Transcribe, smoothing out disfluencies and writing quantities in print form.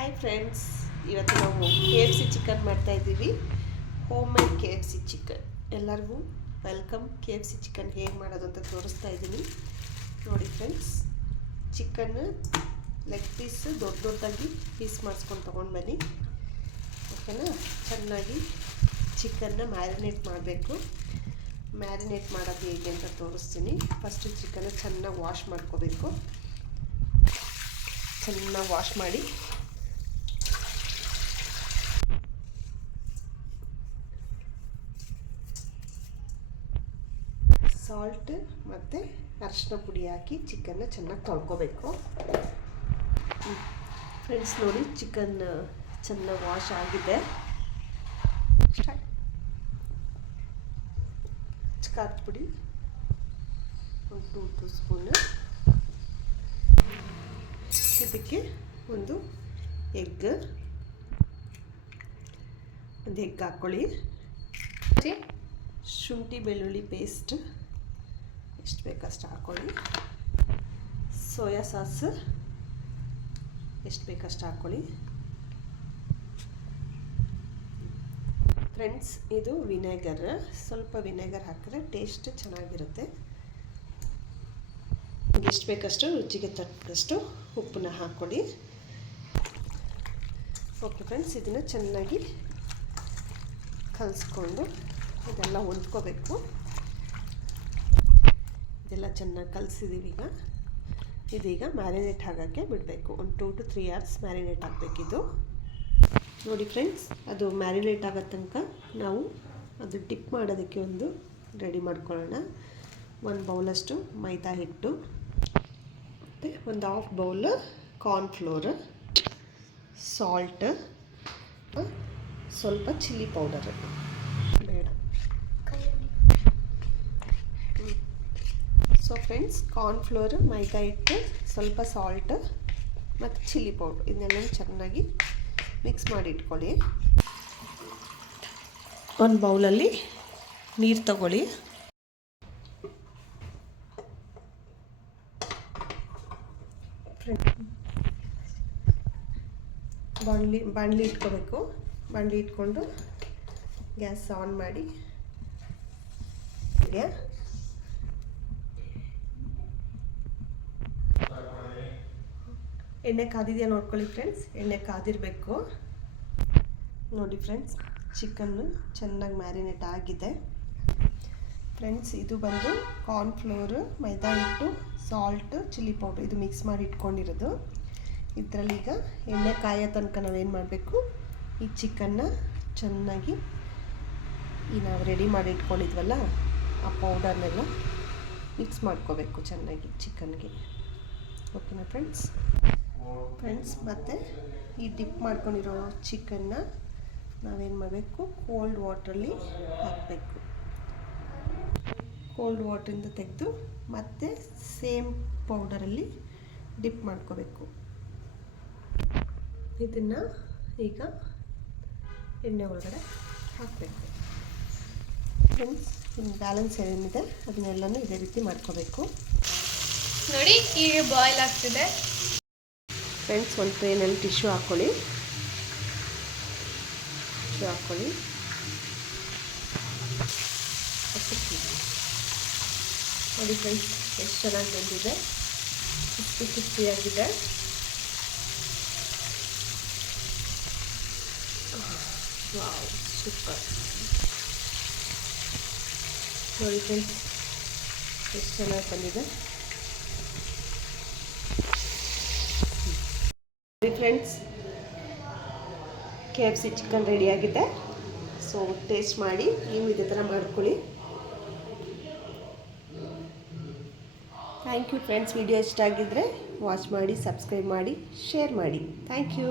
Hi friends, ಇವತ್ತು ನಾವು KFC chicken ಮಾಡ್ತಾಯಿದ್ದೀವಿ. Home made KFC chicken. ಎಲ್ಲರಿಗೂ ವೆಲ್ಕಮ್. KFC ಚಿಕನ್ ಹೇಗೆ ಮಾಡೋದು ಅಂತ ತೋರಿಸ್ತಾ ಇದ್ದೀನಿ. ನೋಡಿ ಫ್ರೆಂಡ್ಸ್, ಚಿಕನ್ ಲೆಗ್ ಪೀಸ್ ದೊಡ್ಡದಾಗಿ ಪೀಸ್ ಮಾಡಿಸ್ಕೊಂಡು ತೊಗೊಂಡು ಬನ್ನಿ. ಓಕೆನಾ? ಚೆನ್ನಾಗಿ ಚಿಕನ್ನ ಮ್ಯಾರಿನೇಟ್ ಮಾಡಬೇಕು. ಮ್ಯಾರಿನೇಟ್ ಮಾಡೋದು ಹೇಗೆ ಅಂತ ತೋರಿಸ್ತೀನಿ. ಫಸ್ಟು ಚಿಕನ್ನ ಚೆನ್ನಾಗಿ ವಾಶ್ ಮಾಡ್ಕೋಬೇಕು. ಚೆನ್ನಾಗಿ ವಾಶ್ ಮಾಡಿ ಸಾಲ್ಟ್ ಮತ್ತು ಅರಿಶಿನ ಪುಡಿ ಹಾಕಿ ಚಿಕನ್ನ ಚೆನ್ನಾಗಿ ತೊಳ್ಕೊಬೇಕು. ಫ್ರೆಂಡ್ಸ್ ನೋಡಿ, ಚಿಕನ್ ಚೆನ್ನಾಗಿ ವಾಶ್ ಆಗಿದೆ. ಖಾರದ ಪುಡಿ ಒಂದು 2 ಸ್ಪೂನು. ಇದಕ್ಕೆ ಒಂದು ಎಗ್ ಹಾಕ್ಕೊಳ್ಳಿ. ಶುಂಠಿ ಬೆಳ್ಳುಳ್ಳಿ ಪೇಸ್ಟ್ ಎಷ್ಟು ಬೇಕಷ್ಟು ಹಾಕ್ಕೊಳ್ಳಿ. ಸೋಯಾ ಸಾಸ್ ಎಷ್ಟು ಬೇಕಷ್ಟು ಹಾಕ್ಕೊಳ್ಳಿ. ಫ್ರೆಂಡ್ಸ್, ಇದು ವಿನೆಗರ್. ಸ್ವಲ್ಪ ವಿನೆಗರ್ ಹಾಕಿದ್ರೆ ಟೇಸ್ಟ್ ಚೆನ್ನಾಗಿರುತ್ತೆ. ಎಷ್ಟು ಬೇಕಷ್ಟು ರುಚಿಗೆ ತಕ್ಕಷ್ಟು ಉಪ್ಪನ್ನ ಹಾಕ್ಕೊಳ್ಳಿ. ಓಕೆ ಫ್ರೆಂಡ್ಸ್, ಇದನ್ನು ಚೆನ್ನಾಗಿ ಕಲಿಸ್ಕೊಂಡು ಇದೆಲ್ಲ ಹೊಂದ್ಕೋಬೇಕು. ಇದೆಲ್ಲ ಚೆನ್ನಾಗಿ ಕಲಿಸಿದ್ದೀವಿ. ಇದೀಗ ಮ್ಯಾರಿನೇಟ್ ಆಗೋಕ್ಕೆ ಬಿಡಬೇಕು. ಒಂದು 2 to 3 hours ಮ್ಯಾರಿನೇಟ್ ಆಗಬೇಕಿದು. ನೋಡಿ ಫ್ರೆಂಡ್ಸ್, ಅದು ಮ್ಯಾರಿನೇಟ್ ಆಗೋ ತನಕ ನಾವು ಅದು ಡಿಪ್ ಮಾಡೋದಕ್ಕೆ ಒಂದು ರೆಡಿ ಮಾಡ್ಕೊಳ್ಳೋಣ. 1 ಬೌಲಷ್ಟು ಮೈದಾ ಹಿಟ್ಟು ಮತ್ತು ಒಂದು 1/2 ಬೌಲ್ ಕಾರ್ನ್ಫ್ಲೋರ್, ಸಾಲ್ಟ್, ಸ್ವಲ್ಪ ಚಿಲ್ಲಿ ಪೌಡರ್ ಬೇಡ. ಸೊ ಫ್ರೆಂಡ್ಸ್, ಕಾರ್ನ್ಫ್ಲೋರ್, ಮೈದಾ ಹಿಟ್ಟು, ಸ್ವಲ್ಪ ಸಾಲ್ಟ್ ಮತ್ತು ಚಿಲ್ಲಿ ಪೌಡ್ರ್ ಇದನ್ನೆಲ್ಲ ಚೆನ್ನಾಗಿ ಮಿಕ್ಸ್ ಮಾಡಿ ಇಟ್ಕೊಳ್ಳಿ. ಒಂದು ಬೌಲಲ್ಲಿ ನೀರು ತಗೊಳ್ಳಿ. ಬಾಣಲಿ ಇಟ್ಕೋಬೇಕು. ಬಾಣಲಿ ಇಟ್ಕೊಂಡು ಗ್ಯಾಸ್ ಆನ್ ಮಾಡಿ ಎಣ್ಣೆ ಕಾದಿದೆಯಾ ನೋಡ್ಕೊಳ್ಳಿ ಫ್ರೆಂಡ್ಸ್. ಎಣ್ಣೆ ಕಾದಿರಬೇಕು. ನೋಡಿ ಫ್ರೆಂಡ್ಸ್, ಚಿಕನ್ನು ಚೆನ್ನಾಗಿ ಮ್ಯಾರಿನೇಟ್ ಆಗಿದೆ. ಫ್ರೆಂಡ್ಸ್, ಇದು ಬಂದು ಕಾರ್ನ್ಫ್ಲೋರ್, ಮೈದಾ ಹಿಟ್ಟು, ಸಾಲ್ಟ್, ಚಿಲ್ಲಿ ಪೌಡ್ರ್ ಇದು ಮಿಕ್ಸ್ ಮಾಡಿ ಇಟ್ಕೊಂಡಿರೋದು. ಇದರಲ್ಲಿ ಈಗ ಎಣ್ಣೆ ಕಾಯೋ ತನಕ ನಾವೇನು ಮಾಡಬೇಕು, ಈ ಚಿಕನ್ನ ಚೆನ್ನಾಗಿ ನಾವು ರೆಡಿ ಮಾಡಿ ಇಟ್ಕೊಂಡಿದ್ವಲ್ಲ ಆ ಪೌಡರ್ನೆಲ್ಲ ಮಿಕ್ಸ್ ಮಾಡ್ಕೋಬೇಕು ಚೆನ್ನಾಗಿ ಚಿಕನ್ಗೆ. ಓಕೆನಾ ಫ್ರೆಂಡ್ಸ್? ಮತ್ತು ಈ ಡಿಪ್ ಮಾಡ್ಕೊಂಡಿರೋ ಚಿಕನ್ನ ನಾವೇನು ಮಾಡಬೇಕು, ಕೋಲ್ಡ್ ವಾಟ್ರಲ್ಲಿ ಹಾಕಬೇಕು. ಕೋಲ್ಡ್ ವಾಟ್ರಿಂದ ತೆಗೆದು ಮತ್ತೆ ಸೇಮ್ ಪೌಡರಲ್ಲಿ ಡಿಪ್ ಮಾಡ್ಕೋಬೇಕು. ಇದನ್ನು ಈಗ ಎಣ್ಣೆ ಒಳಗಡೆ ಹಾಕಬೇಕು. ಫ್ರೆಂಡ್ಸ್, ಇನ್ನು ಬ್ಯಾಲೆನ್ಸ್ ಏನಿದೆ ಅದನ್ನೆಲ್ಲನೂ ಇದೇ ರೀತಿ ಮಾಡ್ಕೋಬೇಕು. ನೋಡಿ, ಈಗ ಬಾಯ್ಲ್ ಆಗ್ತಿದೆ. ಫ್ರೆಂಡ್ಸ್, ಒಂದು ಟ್ರೇನಲ್ಲಿ ಟಿಶ್ಯೂ ಹಾಕ್ಕೊಳ್ಳಿ. ನೋಡಿ ಫ್ರೆಂಡ್ಸ್, ಎಷ್ಟು ಚೆನ್ನಾಗಿ ಬಂದಿದೆ. ಕ್ರಿಸ್ಪಿಯಾಗಿದೆ. Wow, super. ನೋಡಿ ಫ್ರೆಂಡ್ಸ್, ಎಷ್ಟು ಚೆನ್ನಾಗಿ ಬಂದಿದೆ. ಫ್ರೆಂಡ್ಸ್, KFC ಚಿಕನ್ ರೆಡಿಯಾಗಿದೆ. ಸೊ ಟೇಸ್ಟ್ ಮಾಡಿ ನೀವು ಇದೇ ಥರ ಮಾಡ್ಕೊಳ್ಳಿ. Thank you friends. ವಿಡಿಯೋ ಇಷ್ಟ ಆಗಿದ್ದರೆ ವಾಚ್ ಮಾಡಿ, ಸಬ್ಸ್ಕ್ರೈಬ್ ಮಾಡಿ, ಶೇರ್ ಮಾಡಿ. Thank you.